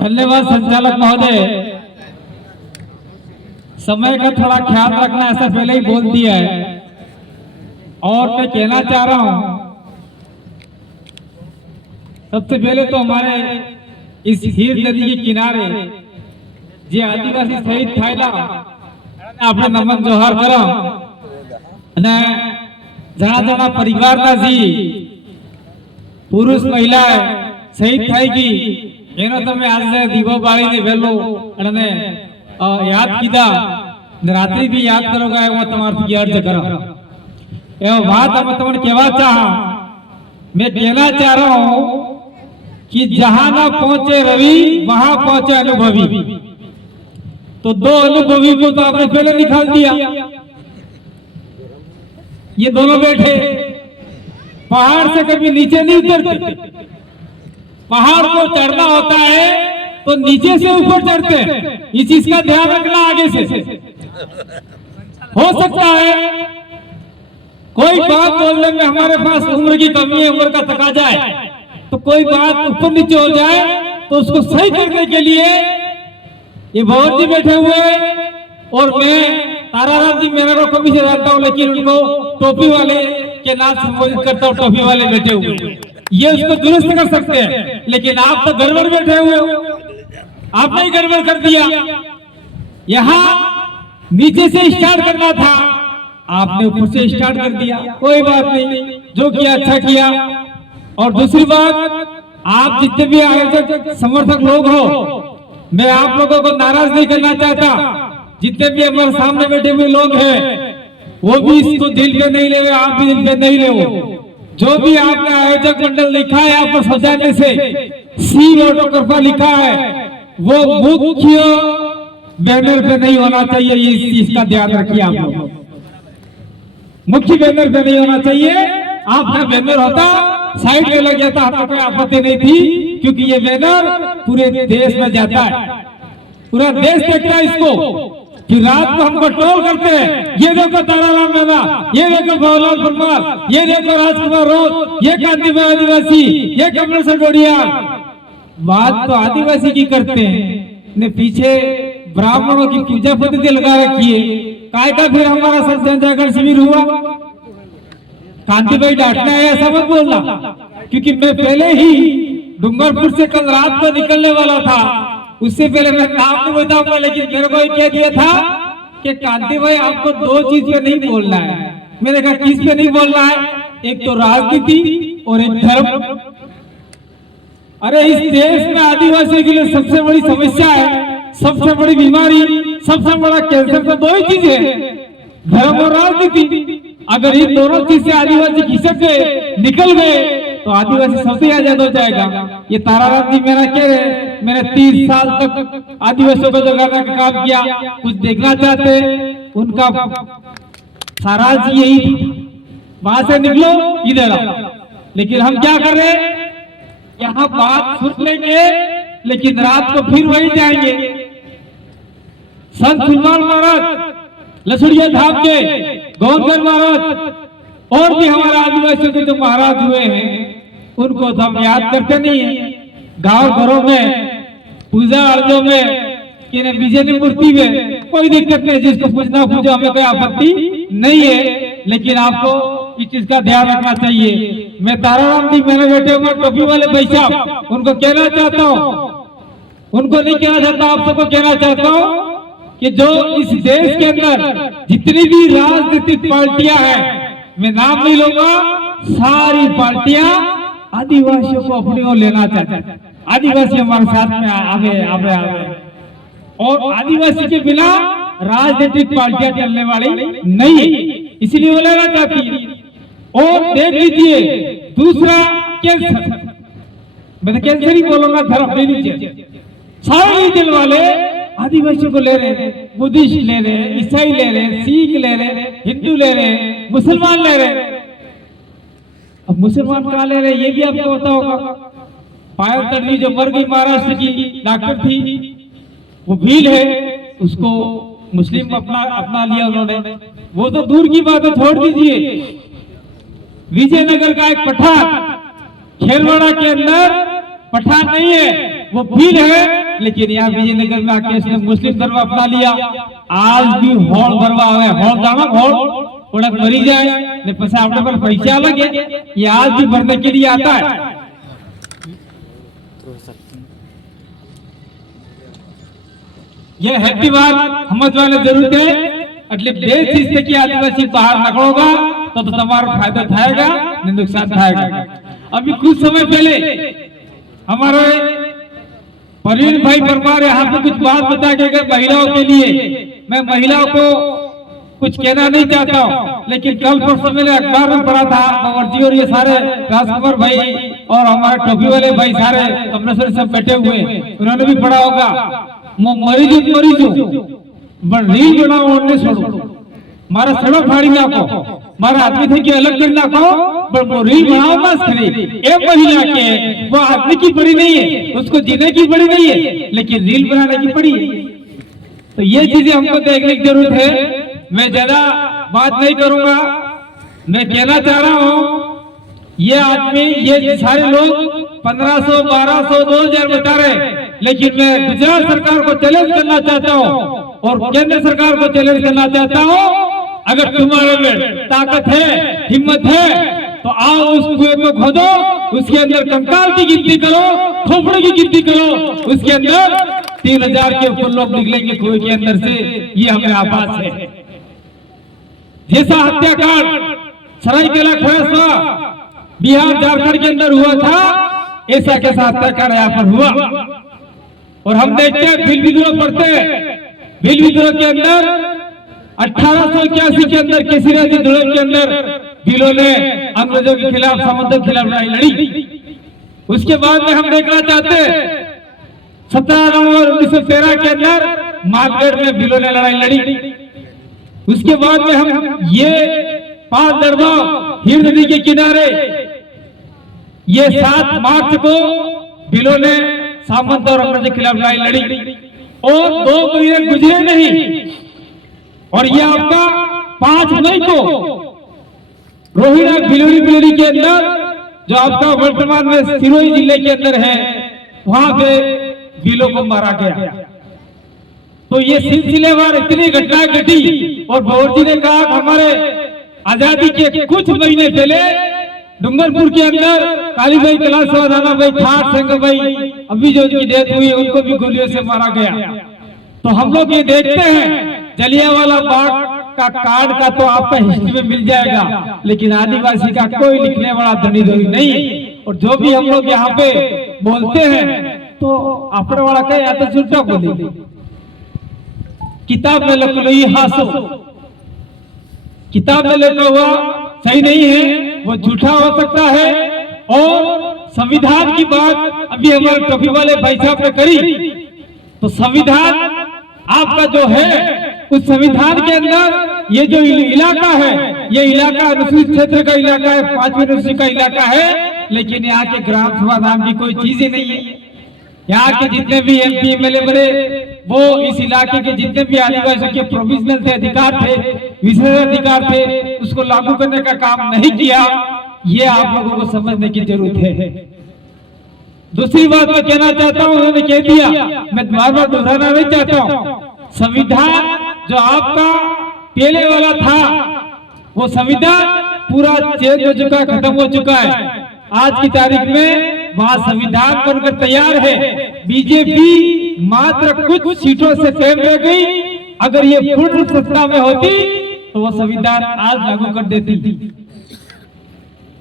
धन्यवाद संचालक महोदय। समय का थोड़ा ख्याल रखना, ऐसा पहले ही बोल दिया है। और मैं कहना चाह रहा हूं, सबसे पहले तो हमारे इस हीर नदी के किनारे जे आदिवासी शहीद थायला આપણે નમન જોહાર કરો અને જણા જણા પરિવારના जी પુરુષ મહિલા શહીદ થઈ ગઈ એનો તમે આજે દીવો બાળીને વેલો અને યાદ કીધા ને રાત્રિ भी याद करोगा હું તમારથી અર્જ કરા એવો વાત અમે તમને કહેવા ચાહ मैं कहना चाह रहा हूं कि जहां ना पहुंचे रवि वहां पहुंचे अनुभवी। तो दो अनुभवी को तो आपने पहले निकाल दिया। ये दोनों बैठे पहाड़ से कभी नीचे नहीं उतरते। पहाड़ को चढ़ना होता है तो नीचे से ऊपर चढ़ते हैं। इस चीज का ध्यान रखना आगे से। हो सकता है कोई बात बोलने में हमारे पास उम्र की कमी है, उम्र का तकाजा है, तो कोई बात ऊपर नीचे हो जाए तो उसको सही करने के लिए ये भवन जी बैठे हुए और मैं ताराराम जी मेरा को कभी से जानता हूँ, लेकिन उनको टोपी वाले के नाम संबोधित करता हूँ। टोपी वाले बैठे हुए ये उसको दुरुस्त कर सकते हैं, लेकिन आप तो गड़बड़ बैठे हुए हो, आपने ही गड़बड़ कर दिया। यहाँ नीचे से स्टार्ट करना था, आपने ऊपर से स्टार्ट कर दिया। कोई बात नहीं, जो किया अच्छा किया। और दूसरी बात, आप जितने भी आयोजक समर्थक लोग हो, मैं आप लोगों को नाराज नहीं करना चाहता। जितने भी हमारे सामने बैठे हुए लोग हैं वो भी इसको दिल पे नहीं ले, आप भी दिल पे नहीं ले। जो भी आपने आयोजक मंडल लिखा है आपको सजाने से सी ऑटोग्राफा लिखा है वो मुख्य बैनर पे नहीं होना चाहिए। ये इस चीज का ध्यान रखिए। आप लोग मुख्य बैनर पे नहीं होना चाहिए। आपका बैनर होता साइड में लग जाता, आपको कोई आपत्ति नहीं थी, क्योंकि ये बैनर पूरे देश में जाता है। पूरा देश देखता है इसको कि रात को हमको ट्रोल करते हैं। ये देखो ताराराम मीणा, ये देखो भवलाल परमार, ये देखो राजकुमार रोज, ये कांति भाई आदिवासी, ये कमल सडोडिया। बात तो आदिवासी की करते हैं ने पीछे ब्राह्मणों की पूजा पद्धति लगा रखी है। काय का फिर हमारा सब जनजागरण शिविर हुआ? कांति भाई डांटना है ऐसा मत बोलना, क्योंकि मैं पहले ही डूंगरपुर से कल रात को निकलने वाला था। उससे पहले मैं नाम नहीं बताऊंगा, लेकिन मेरे को क्या दिया था कि कांति भाई आपको दो चीज पे नहीं बोलना है। मैंने कहा किस पे नहीं बोलना है? एक तो राजनीति और एक धर्म। अरे इस देश में आदिवासियों के लिए सबसे बड़ी समस्या है, सबसे बड़ी बीमारी, सबसे बड़ा कैंसर तो दो ही चीज है, धर्म और राजनीति। अगर इन दोनों चीज से आदिवासी खिसक गए, निकल गए, तो आदिवासी सबसे आजाद हो जाएगा। ये ताराराम जी मेरा कह रहे, मैंने 30 साल तक आदिवासियों को जगाने का काम किया। कुछ देखना चाहते उनका सारा जी यही वहां से निकलो इधर आओ। लेकिन हम क्या कर रहे, यहाँ बात सुन लेंगे लेकिन रात को फिर वही जाएंगे। संत सुलमान महाराज, लसुड़िया धाम के गौरगढ़ महाराज और भी हमारे आदिवासियों के जो महाराज हुए हैं उनको तो हम याद करते नहीं है। गांव घरों में पूजा अर्जों में कि विजय मूर्ति में कोई दिक्कत नहीं, जिसको पूजना पूजा, हमें कोई आपत्ति नहीं है। लेकिन आपको इस चीज का ध्यान रखना चाहिए। मैं ताराराम जी मेरे बेटे हुए टोपी वाले भाई साहब, उनको कहना चाहता हूँ, उनको नहीं कहना चाहता, आप सबको कहना चाहता हूँ कि जो इस देश के अंदर जितनी भी राजनीतिक पार्टियां हैं, मैं नाम नहीं लूंगा, सारी पार्टियां आदिवासियों को अपनी ओर लेना चाहते हैं। आदिवासी हमारे साथ में आगे आगे आगे, और आदिवासी के बिना राजनीतिक पार्टियां चलने वाली नहीं, इसलिए वो लेना चाहती है। और देख लीजिए दूसरा कैंसर, मैं तो कैंसर ही बोलूंगा, धर्म ले लीजिए। सारे दिल वाले आदिवासियों को ले रहे हैं, बुद्धिस्ट ले रहे हैं, ईसाई ले रहे हैं, सिख ले रहे हैं, हिंदू ले रहे हैं, मुसलमान ले रहे हैं। अब मुसलमान कहाँ ले रहे हैं ये भी आपको पता होगा। पायल तन्वी जो मर गई, महाराष्ट्र की डॉक्टर थी, वो भील है, उसको मुस्लिम अपना लिया उन्होंने। वो तो दूर की बात है, छोड़ दीजिए। विजयनगर का एक पठान, खेलवाड़ा के अंदर पठान नहीं है, वो फील है, लेकिन यहाँ विजयनगर में आके इसने मुस्लिम धर्म अपना लिया। आज भी होड़ धर्म है, होड़ जाना होड़ थोड़ा मरी जाए ने पैसा अपने पर पैसा लगे, ये आज भी भरने के लिए आता है। ये हैप्पी बार समझवाने जरूरत है। એટલે બે ચીજ થકી આદિવાસી બહાર નીકળોगा तो તમારો फायदा थाएगा नहीं नुकसान थाएगा। अभी कुछ समय पहले हमारे प्रवीण भाई परमार यहाँ पे कुछ बात बता के गए महिलाओं के लिए। मैं महिलाओं को कुछ कहना नहीं चाहता हूँ, लेकिन कल परसों मैंने अखबार में पढ़ा था कंवर जी और ये सारे राजकुमार भाई और हमारे टोपी वाले भाई सारे कमलेश्वर सब बैठे हुए, उन्होंने भी पढ़ा होगा। मरीजू रील बनाओ छोड़ो, मारा सड़क फाड़ी नाखो, मारा आदमी थे कि अलग कर नाखो, पर वो रील बनाओ बस खरी। एक महिला के वो आदमी की पड़ी नहीं है, उसको जीने की पड़ी नहीं है, लेकिन रील बनाने की पड़ी है। तो ये चीजें हमको देखने की जरूरत है। मैं ज्यादा बात नहीं करूंगा, मैं कहना चाह रहा हूँ ये आदमी ये सारे लोग 1500, 1200, 2000 बता रहे, लेकिन मैं गुजरात सरकार को चैलेंज करना चाहता हूँ और केंद्र सरकार को चैलेंज करना चाहता हूँ। अगर तुम्हारे में ताकत है, हिम्मत है, तो आओ उस कुएं को खोदो, उसके अंदर कंकाल की गिनती करो, खोपड़े की गिनती करो, उसके अंदर 3000 के ऊपर लोग निकलेंगे कुएं के अंदर से, ये हमें आभास है। जैसा हत्याकांड सरायकेला खरसवा बिहार झारखंड के अंदर हुआ था, ऐसा कैसा हत्याकांड यहाँ पर हुआ। और हम देखते हैं भील विद्रोह पढ़ते हैं, भील विद्रोह के अंदर 1881 के अंदर केसीराज धुड़ेल के अंदर भीलों ने अंग्रेजों के खिलाफ, सामंतों के खिलाफ लड़ाई लड़ी। उसके बाद में हम देखना चाहते हैं 17 नवंबर 1913 के अंदर मालगढ़ में भीलों ने लड़ाई लड़ी। उसके बाद में हम ये 5 दरबार हीर नदी के किनारे ये 7 मार्च को भीलों ने सामंत और अंग्रेजों के खिलाफ लड़ाई लड़ी और 2 महीने गुजरे नहीं। और ये आपका 5 मई को रोहिड़ा भिलोरी के अंदर, जो आपका वर्तमान में सिरोही जिले के अंदर है, वहां पे भीलों को मारा गया। तो ये सिलसिलेवार इतनी घटनाएं घटी और भोर जी ने कहा हमारे आजादी के कुछ महीने पहले डूंगरपुर के अंदर काली भाई, कैलाश राणा भाई, ठाट सिंह भाई, अभी जो उनकी डेथ हुई उनको भी गोलियों से मारा गया। तो हम लोग ये देखते हैं जलियांवाला बाग का कार्ड का तो आपका हिस्ट्री में मिल जाएगा, लेकिन आदिवासी का कोई लिखने वाला धनी धोनी नहीं। और जो भी हम लोग यहाँ पे बोलते हैं तो अपने वाला का या तो झूठा बोले, किताब में लखनऊ हासो, किताब में लिखा हुआ सही नहीं है, वो झूठा हो सकता है। और संविधान की बात अभी हमारे टोपी वाले भाई साहब ने करी, तो संविधान आपका जो है उस संविधान के अंदर ये जो इलाका है, ये इलाका अनुसूचित क्षेत्र का इलाका है, 5वीं अनुसूची का इलाका है, लेकिन यहाँ के ग्राम सभा नाम की कोई चीज ही नहीं है। यहाँ के जितने भी MP MLA बने वो इस इलाके के जितने भी आदिवासियों के प्रोविजनल थे, अधिकार थे, विशेष अधिकार थे, उसको लागू करने का काम नहीं किया। ये आप लोगों को समझने की जरूरत है। दूसरी बात मैं कहना चाहता हूँ, उन्होंने कह दिया, मैं बार-बार दोहराना नहीं चाहता हूँ। संविधान जो आपका पहले वाला था वो संविधान पूरा चेंज हो चुका, खत्म हो चुका है। आज की तारीख में वहां संविधान बनकर तैयार है। बीजेपी मात्र कुछ सीटों से फेल रह गई। अगर ये पूर्ण सत्ता में होती तो वो संविधान आज लागू कर देती।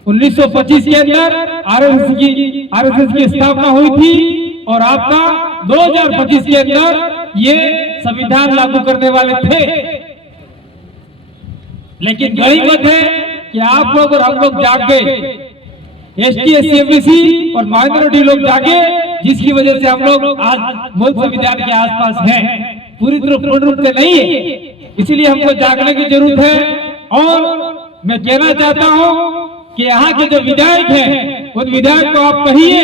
1925 के अंदर आरएसएस की स्थापना हुई थी और आपका 2025 के अंदर ये संविधान लागू करने वाले थे। लेकिन गरीबत है कि आप लोग और हम लोग जाग गए, ST SC MBC और माइनॉरिटी लोग जागे, जिसकी वजह से हम लोग आज मूल संविधान के आसपास हैं। पूरी तरह पूर्ण रूप से नहीं है, इसलिए हमको जागने की जरूरत है। और मैं कहना चाहता हूं कि यहाँ के जो विधायक हैं उन विधायक को आप कहिए,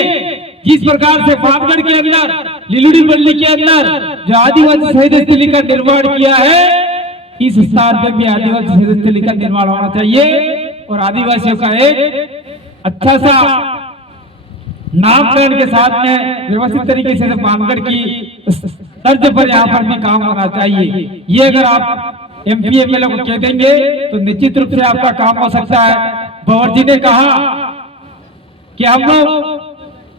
जिस प्रकार से पानगढ़ के अंदर, लिलुड़ी मंडली के अंदर जो आदिवासी शहीद स्थली का निर्माण किया है, इस स्थान पर भी आदिवासी शहीद स्थली का निर्माण होना चाहिए और आदिवासियों का एक अच्छा सा नामकरण के साथ में व्यवस्थित तरीके से बांधकर की तर्ज पर यहाँ पर भी काम होना चाहिए। ये अगर आप एमपी एमएलए को कह देंगे तो निश्चित रूप से आपका काम हो सकता है। भंवर जी ने कहा कि हम लोग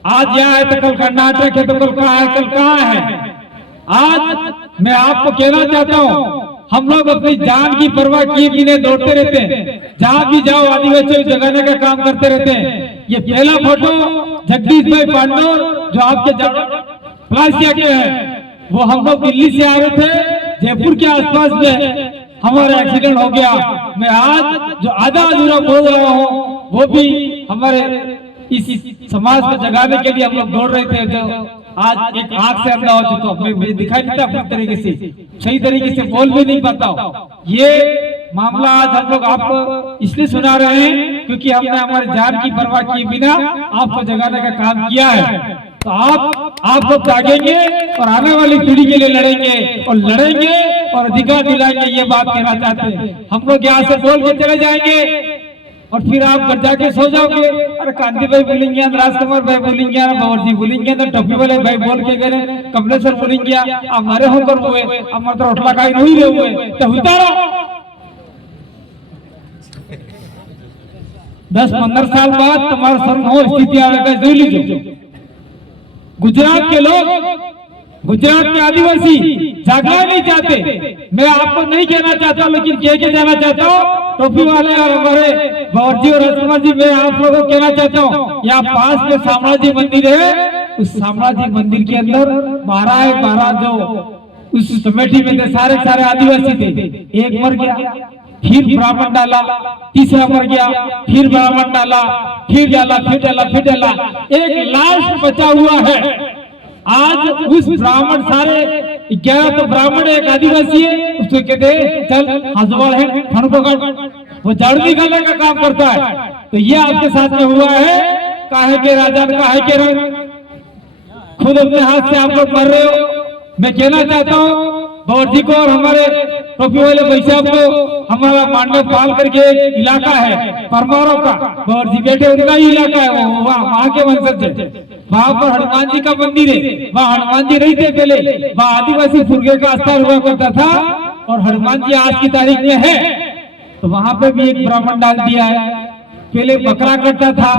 आज यहाँ है तो कल कर्नाटक है, तो कल कहाँ है, कल कहाँ है। आज मैं आपको कहना चाहता हूँ, हम लोग अपनी जान की परवाह किए बिना दौड़ते रहते हैं, जहाँ भी जाओ आदिवासियों को जगाने का काम करते रहते हैं। ये पहला फोटो जगदीश भाई पांडोर जो आपके प्लासिया के हैं, वो हम लोग दिल्ली से आ रहे थे, जयपुर के आसपास में हमारा एक्सीडेंट हो गया। मैं आज जो आधा अधूरा बोल रहा हूँ वो भी हमारे इस समाज को जगाने के लिए हम लोग दौड़ रहे थे। जो आज एक आंख से अंधा हो चुका हूं, मुझे दिखाई नहीं देता पूरी तरीके से, सही तरीके से बोल भी नहीं पाता हूं। ये मामला आज हम लोग आपको इसलिए सुना रहे हैं क्योंकि हमने हमारी जान की परवाह किए बिना आपको जगाने का काम किया है। तो आप लोग जागेंगे और आने वाली पीढ़ी के लिए लड़ेंगे और अधिकार दिलाएंगे, ये बात कहना चाहते हैं। हम लोग यहाँ से बोल के चले जाएंगे और फिर आप घर जाके सो जाओगे। अरे कांति भाई बोलेंगे, राजकुमार भाई बोलेंगे, भंवर जी बोलेंगे, तो टोपी वाले भाई बोल के गए, कमलेश्वर बोलेंगे हमारे होकर हुए, हमारे तो रोटला खाई नहीं रहे हुए, तो उतारो 10-15 साल बाद तुम्हारा सर्व हो स्थिति आएगा। जो लीजिए गुजरात के लोग, गुजरात के आदिवासी जागना नहीं चाहते। मैं आपको नहीं कहना चाहता लेकिन कह के जाना चाहता हूँ, टोपी वाले और हमारे भंवर जी और राजकुमार जी, मैं आप लोगों को कहना चाहता हूँ, यहाँ पास में साम्राज्य मंदिर है, उस साम्राज्य मंदिर के अंदर 12 जो उस कमेटी में थे सारे आदिवासी थे। एक मर गया, फिर ब्राह्मण डाला, तीसरा मर गया, फिर ब्राह्मण डाला, फिर डाला, एक लास्ट बचा हुआ है। आज उस ब्राह्मण सारे 11 तो ब्राह्मण एक आदिवासी है, उसको कहते चल हजवाल है फन पकड़, वो जड़ निकालने का काम करता है। तो ये आपके साथ में हुआ है, काहे के राजा काहे के रंग, खुद अपने हाथ से आप लोग मर रहे हो। मैं कहना चाहता हूँ भंवर जी को और हमारे टोपी वाले भाई साहब को, हमारा मांडव पाल करके एक इलाका है परमारों का, भंवर जी बैठे उनका ही इलाका है, वहाँ के वंशज है। वहाँ पर हनुमान जी का मंदिर है, वहाँ हनुमान जी नहीं थे पहले, वहाँ आदिवासी फुर्गे का स्थान हुआ करता था और हनुमान जी आज की तारीख में है। तो वहाँ पे भी एक ब्राह्मण डाल दिया है। पहले बकरा करता था,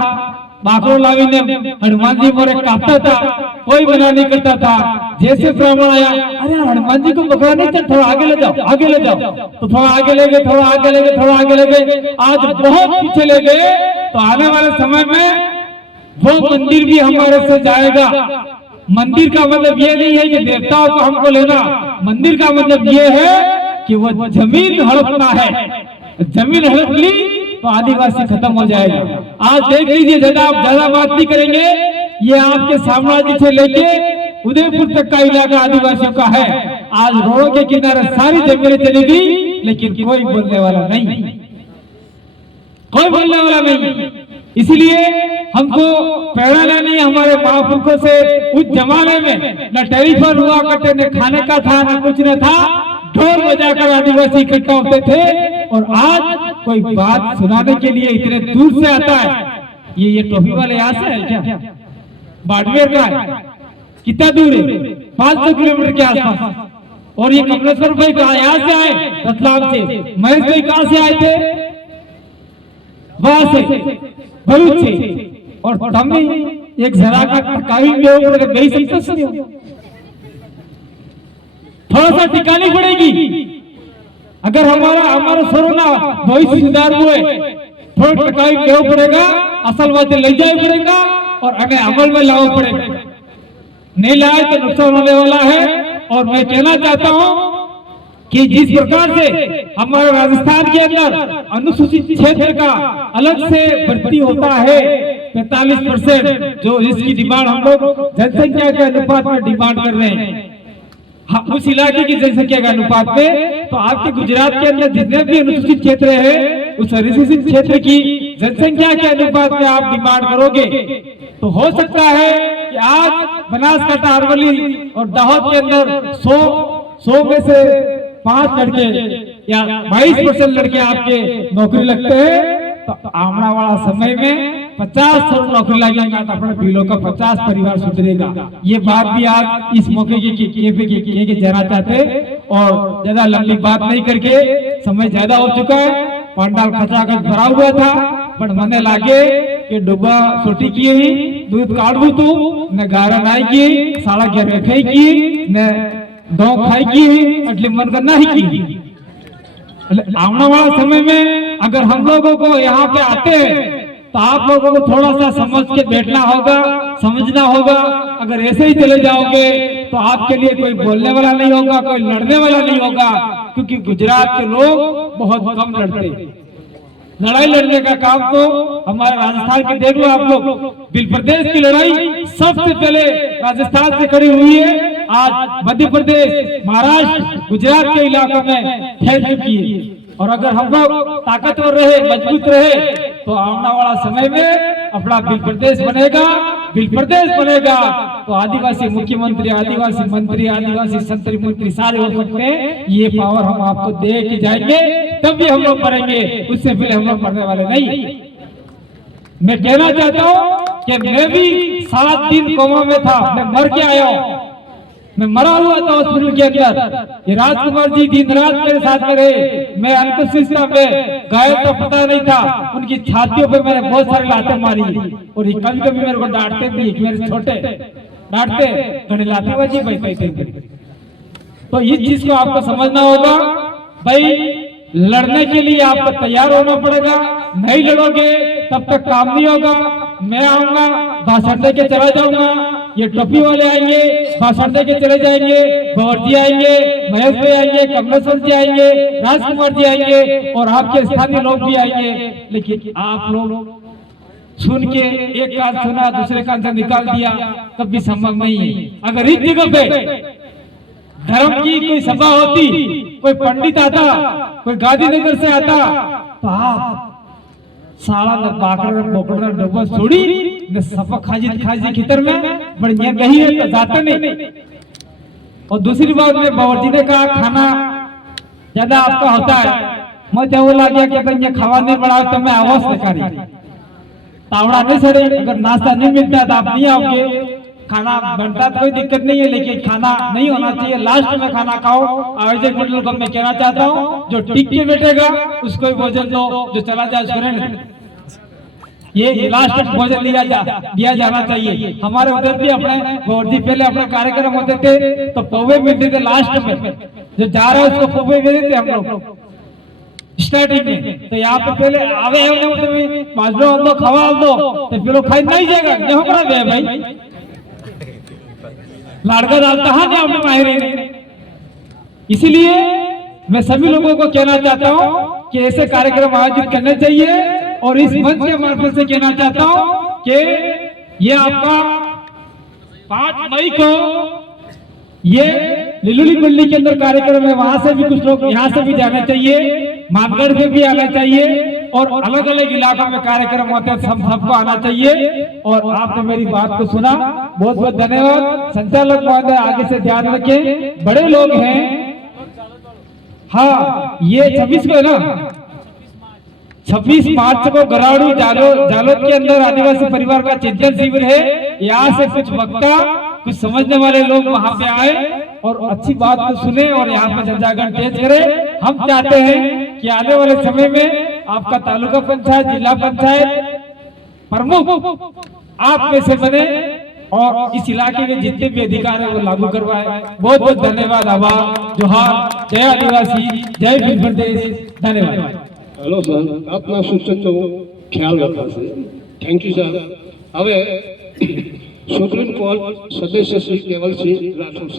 बाकरो लावी ने हनुमान जी मोरे काटता था, कोई मना नहीं करता था। जैसे ब्राह्मण आया, अरे हनुमान जी को बकरा नहीं चल, थोड़ा आगे ले जाओ, तो थोड़ा आगे ले गए, आज बहुत पीछे ले गए। तो आने वाले समय में वो मंदिर भी हमारे से जाएगा। मंदिर का मतलब ये नहीं है कि देवताओं को हमको लेना, मंदिर का मतलब ये है कि वो जमीन हड़पना है। जमीन हड़प ली तो आदिवासी खत्म हो जाएगा। आज देख लीजिए, ज्यादा बात नहीं करेंगे, ये आपके साम्राज्य से लेके उदयपुर तक का इलाका आदिवासियों का है। आज रोडों के किनारे सारी जमीनें चलेगी, लेकिन कोई बोलने वाला नहीं, इसलिए हमको प्रेरणा लेनी हमारे महापुरुषों से। उस जमाने में न टेलीफोन हुआ करते, न खाने का था, न कुछ न था, ढोल बजाकर आदिवासी इकट्ठा होते थे। और आज कोई बात सुनाने के लिए इतने दूर से आता है। ये टोपी वाले यहाँ से है क्या? बाड़मेर का है, कितना दूर है? 500 किलोमीटर के आसपास। और ये कमलेश्वर भाई यहाँ से आए, रतलाम से। महेश भाई कहाँ से आए थे? वहां से, भरूच से। और हमने एक जरा का टकाई में गई सकते, थोड़ा सा टिकानी पड़ेगी। अगर हमारा सरोना भविष्य सुधार हुए, थोड़ा टकाई देना पड़ेगा, असल बात ले जाए पड़ेगा और अगर अमल में लाना पड़ेगा। नहीं लाए तो नुकसान होने वाला है। और मैं कहना चाहता हूं कि जिस प्रकार से हमारे राजस्थान के अंदर अनुसूचित क्षेत्र का अलग से भर्ती होता है 45%, जो इसकी डिमांड हम लोग जनसंख्या के अनुपात में डिमांड कर रहे हैं, उस इलाके की जनसंख्या के अनुपात में। तो आपके गुजरात के अंदर जितने भी अनुसूचित क्षेत्र है, उस अनुसूचित क्षेत्र की जनसंख्या के अनुपात में आप डिमांड करोगे तो हो सकता है कि आज बनासकांठा, अरवली और दाहोद के अंदर 100 में से 5 लड़के या 22% लड़के आपके नौकरी लगते हैं। तो आने वाला समय में 50 नौकरी लगेगा तो अपने भीलों का 50 परिवार सुधरेगा। ये बात भी आप इस मौके के जाना चाहते और ज्यादा लंबी बात नहीं करके, समय ज्यादा हो चुका है, पंडाल खचाखच भरा हुआ था, पर मने लागे कि डुबा सोटी की ही दूध काढ़ू तू न गारा नाई की साला घर रखे की न दो खाई की अटली मन करना ही की। आने वाला समय में अगर हम लोगों को यहाँ पे आते हैं तो आप लोगों को थोड़ा सा समझ के बैठना होगा, समझना होगा। अगर ऐसे ही चले जाओगे तो आपके लिए कोई बोलने वाला नहीं होगा, कोई लड़ने वाला नहीं होगा, क्योंकि गुजरात के लोग बहुत कम लड़ते। लड़ाई लड़ने का काम तो हमारे राजस्थान की देख लो आप लोग, बिल प्रदेश की लड़ाई सबसे पहले राजस्थान से खड़ी हुई है, आज मध्य प्रदेश, महाराष्ट्र, गुजरात के इलाकों में फैल चुकी है। और अगर हम लोग ताकतवर रहे, मजबूत रहे तो आने वाला समय में अपना बिल प्रदेश बनेगा। बिल प्रदेश बनेगा तो आदिवासी मुख्यमंत्री, आदिवासी मंत्री, आदिवासी संतरी मंत्री सारे हो सकते हैं। ये पावर हम आपको दे के जाएंगे, तब भी हम लोग पढ़ेंगे, उससे पहले हम लोग पढ़ने वाले नहीं। मैं कहना चाहता हूँ कि मैं भी 7 दिन कोमा में था, मैं मर के आया हूँ, मैं मरा हुआ था हॉस्पिटल के अंदर। ये राजकुमार जी दिन रात मेरे साथ में रहे, मैं अंतशिष्टा में गए तो पता नहीं था, उनकी छातियों पे मैंने बहुत सारी लातें मारी और कभी कभी मेरे को डांटते भी, मेरे छोटे डांटते घने लाते बाजी भाई। तो इस चीज को आपको समझना होगा भाई, लड़ने के लिए आपको तैयार होना पड़ेगा। नहीं लड़ोगे तब तक काम नहीं होगा। मैं आऊंगा, भाषण दे के चला जाऊंगा, ये टोपी वाले आएंगे, भाषण दे के चले जाएंगे, भवर जी आएंगे, महेश भाई आएंगे, कमलेश्वर जी आएंगे, राजकुमार जी आएंगे और आपके स्थानीय लोग भी आएंगे। लेकिन आप लोग सुन के एक कान सुना दूसरे कान से निकाल दिया, कभी संभव नहीं है। अगर इस जगह पे धर्म की कोई सभा होती, कोई पंडित आता, कोई गांधीनगर से आता, तो आप साला न बाकरा न बोकड़ा न डब्बा छोड़ी न सफा खाजी खितर में बढ़िया नहीं है तो जाते नहीं। और दूसरी बात में बावर जी ने कहा खाना ज्यादा आपका होता है, मैं क्या बोला गया कि खावा नहीं बढ़ा तो मैं आवाज निकाली तावड़ा नहीं सड़े। अगर नाश्ता नहीं मिलता तो आप नहीं आओगे, खाना बनता तो कोई दिक्कत नहीं है, लेकिन खाना नहीं होना चाहिए, लास्ट में खाना खाओ। आयोजक मंडल को मैं कहना चाहता हूँ, जो टिक के बैठेगा उसको ही भोजन दो, जो चला जाए उसको रहने दो। ये लास्ट भोजन दिया जाना चाहिए। हमारे उधर भी अपने बहुत दिन पहले अपने कार्यक्रम होते थे तो पौवे मिलते थे लास्ट में, जो जा रहे हैं उसको पौवे मिलते थे हम लोग स्टार्टिंग में। तो यहाँ पे पहले आवे हमने माजरो दो खवा दो तो फिर खाई नहीं जाएगा, यहाँ पर भाई लाड़का दाल कहाँ गया अपने माहिर। इसीलिए मैं सभी लोगों को कहना चाहता हूँ कि ऐसे कार्यक्रम आयोजित करने चाहिए। और इस मंच के माध्यम से कहना चाहता हूँ कि ये आपका 5 मई को ये लिलुली मंडी के अंदर कार्यक्रम है, वहां से भी कुछ लोग यहाँ से भी जाना चाहिए, मानगढ़ से भी आना चाहिए और अलग अलग इलाकों में कार्यक्रम होते हैं, सबको आना चाहिए। और आपने मेरी बात को सुना, बहुत बहुत धन्यवाद। संचालक महोदय आगे से ध्यान रखें, बड़े लोग हैं। हाँ, ये 26 को है ना, 26 मार्च को गराड़ू जालोद के अंदर आदिवासी परिवार का चिंतन शिविर है। यहाँ से कुछ वक्ता, कुछ समझने वाले लोग वहां पे आए और अच्छी बात को सुने और यहाँ पे जनजागरण तेज करें। हम चाहते हैं कि आने वाले समय में आपका तालुका पंचायत, जिला पंचायत प्रमुख आप में से बने और इस इलाके के जितने भी अधिकार है वो लागू करवाए। बहुत बहुत धन्यवाद। आभार, जोहार, जय आदिवासी, जय बिल प्रदेश, धन्यवाद। हेलो सर, अपना सूचना ख्याल रखा છે। Thank you sir. હવે સુપ્રીમ કોર્ટ સદસ્ય શ્રી કેવલસિંહ રાઠોડ